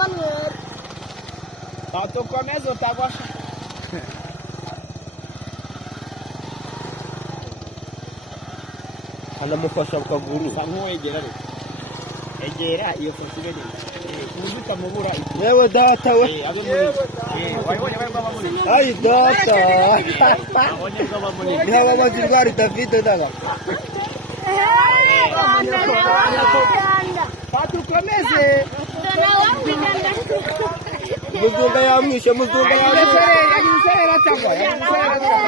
Manuel. Tukomeze utagwasha. anamufasha ku kaguru Samwegera rero. Egera iyo foto ibere. Ubuta mubura. yewe data we Abe muri. Wabonye baba muri. ayi data Wabonye baba muri. niba bajirwari David daga Tukomeze. muzunga yamwishe Yanyuze rero cyangwa.